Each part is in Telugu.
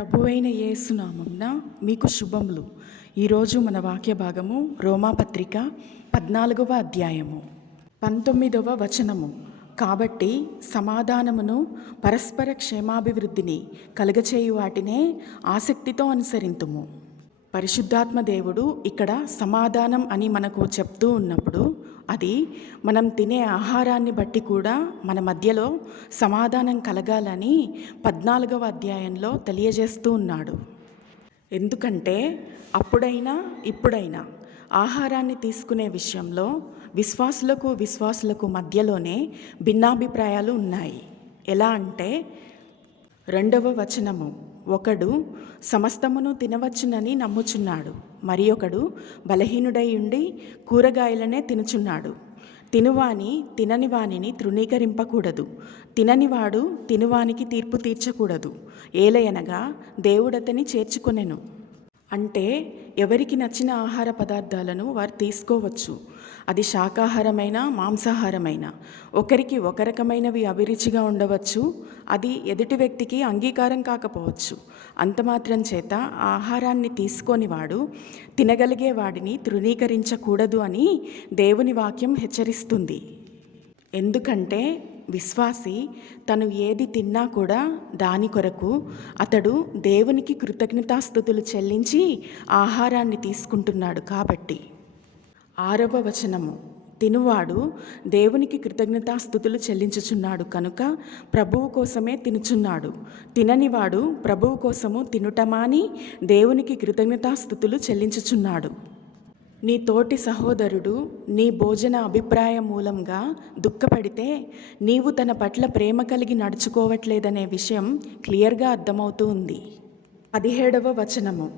ప్రభువైన యేసునామంన మీకు శుభములు. ఈరోజు మన వాక్య భాగము రోమాపత్రిక పద్నాలుగవ అధ్యాయము. పంతొమ్మిదవ వచనము. కాబట్టి సమాధానమును పరస్పర క్షేమాభివృద్ధిని కలుగచేయు వాటినే ఆసక్తితో అనుసరింతుము. పరిశుద్ధాత్మ దేవుడు ఇక్కడ సమాధానం అని మనకు చెప్తూ ఉన్నప్పుడు అది మనం తినే ఆహారాన్ని బట్టి కూడా మన మధ్యలో సమాధానం కలగాలని పద్నాలుగవ అధ్యాయంలో తెలియజేస్తూ ఉన్నాడు. ఎందుకంటే అప్పుడైనా ఇప్పుడైనా ఆహారాన్ని తీసుకునే విషయంలో విశ్వాసులకు విశ్వాసులకు మధ్యలోనే భిన్నాభిప్రాయాలు ఉన్నాయి. ఎలా అంటే రెండవ వచనము ఒకడు సమస్తమును తినవచ్చునని నమ్ముచున్నాడు. మరి ఒకడు బలహీనుడై ఉండి కూరగాయలనే తినుచున్నాడు. తినువాని తినని వానిని తృణీకరింపకూడదు. తిననివాడు తినువానికి తీర్పు తీర్చకూడదు. ఏలయనగా దేవుడతని చేర్చుకొనెను. అంటే ఎవరికి నచ్చిన ఆహార పదార్థాలను వారు తీసుకోవచ్చు. అది శాకాహారమైన మాంసాహారమైన. ఒకరికి ఒక రకమైనవి అభిరుచిగా ఉండవచ్చు. అది ఎదుటి వ్యక్తికి అంగీకారం కాకపోవచ్చు. అంత మాత్రం చేత ఆ ఆహారాన్ని తీసుకొని వాడు తినగలిగే వాడిని తృణీకరించకూడదు అని దేవుని వాక్యం హెచ్చరిస్తుంది. ఎందుకంటే విశ్వాసి తను ఏది తిన్నా కూడా దాని కొరకు అతడు దేవునికి కృతజ్ఞతాస్థుతులు చెల్లించి ఆహారాన్ని తీసుకుంటున్నాడు కాబట్టి. ఆరవ వచనము. తినువాడు దేవునికి కృతజ్ఞతాస్థుతులు చెల్లించుచున్నాడు కనుక ప్రభువు కోసమే తినుచున్నాడు. తిననివాడు ప్రభువు కోసము తినుటమాని దేవునికి కృతజ్ఞతాస్థుతులు చెల్లించుచున్నాడు. నీ తోటి సహోదరుడు నీ భోజన అభిప్రాయం మూలంగా దుఃఖపడితే నీవు తన పట్ల ప్రేమ కలిగి నడుచుకోవట్లేదనే విషయం క్లియర్గా అర్థమవుతూ ఉంది. పదిహేడవ వచనము.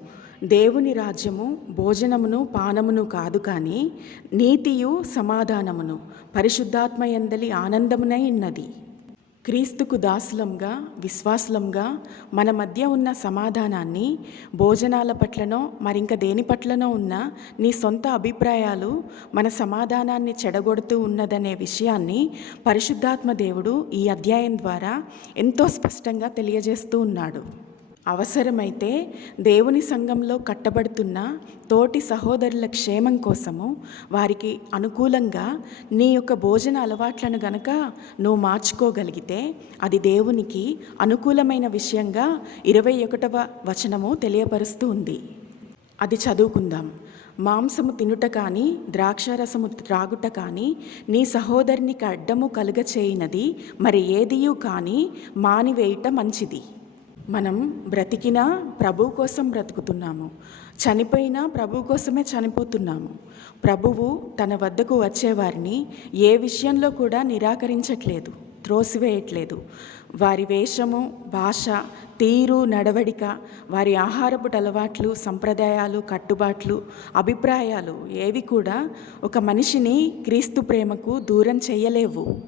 దేవుని రాజ్యము భోజనమును పానమును కాదు కానీ నీతియు సమాధానమును పరిశుద్ధాత్మయందలి ఆనందమునై ఉన్నది. క్రీస్తుకు దాసులంగా విశ్వాసులంగా మన మధ్య ఉన్న సమాధానాన్ని భోజనాల పట్లనో మరింక దేని పట్లనో ఉన్న నీ సొంత అభిప్రాయాలు మన సమాధానాన్ని చెడగొడుతూ ఉన్నదనే విషయాన్ని పరిశుద్ధాత్మ దేవుడు ఈ అధ్యాయం ద్వారా ఎంతో స్పష్టంగా తెలియజేస్తూ ఉన్నాడు. అవసరమైతే దేవుని సంఘంలో కట్టబడుతున్న తోటి సహోదరుల క్షేమం కోసము వారికి అనుకూలంగా నీ యొక్క భోజన అలవాట్లను గనక నువ్వు మార్చుకోగలిగితే అది దేవునికి అనుకూలమైన విషయంగా ఇరవై ఒకటవ వచనము తెలియపరుస్తూ ఉంది. అది చదువుకుందాం. మాంసము తినుట కానీ ద్రాక్షరసము త్రాగుట కానీ నీ సహోదరునికి అడ్డము కలుగచేయినది మరి ఏదియూ కానీ మానివేయుట మంచిది. మనం బ్రతికినా ప్రభు కోసం బ్రతుకుతున్నాము. చనిపోయినా ప్రభు కోసమే చనిపోతున్నాము. ప్రభువు తన వద్దకు వచ్చేవారిని ఏ విషయంలో కూడా నిరాకరించట్లేదు త్రోసివేయట్లేదు. వారి వేషము భాష తీరు నడవడిక వారి ఆహారపు అలవాట్లు సంప్రదాయాలు కట్టుబాట్లు అభిప్రాయాలు ఏవి కూడా ఒక మనిషిని క్రీస్తు ప్రేమకు దూరం చేయలేవు.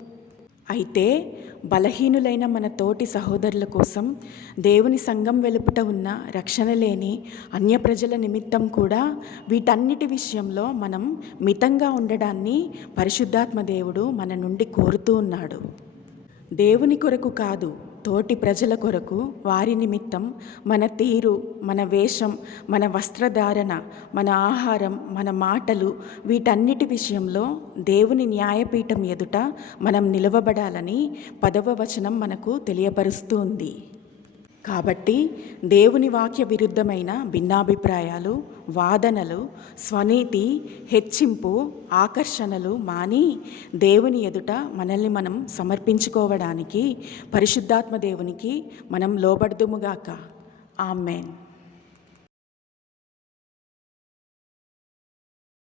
అయితే బలహీనులైన మన తోటి సహోదరుల కోసం దేవుని సంఘం వెలుపుట ఉన్న రక్షణ లేని అన్య ప్రజల నిమిత్తం కూడా వీటన్నిటి విషయంలో మనం మితంగా ఉండడాన్ని పరిశుద్ధాత్మ దేవుడు మన నుండి కోరుతూ ఉన్నాడు. దేవుని కొరకు కాదు తోటి ప్రజల కొరకు వారి నిమిత్తం మన తీరు మన వేషం మన వస్త్రధారణ మన ఆహారం మన మాటలు వీటన్నిటి విషయంలో దేవుని న్యాయపీఠం ఎదుట మనం నిలవబడాలని పదవ వచనం మనకు తెలియపరుస్తుంది. కాబట్టి దేవుని వాక్య విరుద్ధమైన భిన్నాభిప్రాయాలు వాదనలు స్వనీతి హెచ్చింపు ఆకర్షణలు మాని దేవుని ఎదుట మనల్ని మనం సమర్పించుకోవడానికి పరిశుద్ధాత్మ దేవునికి మనం లోబడుదుముగాక ఆమెన్.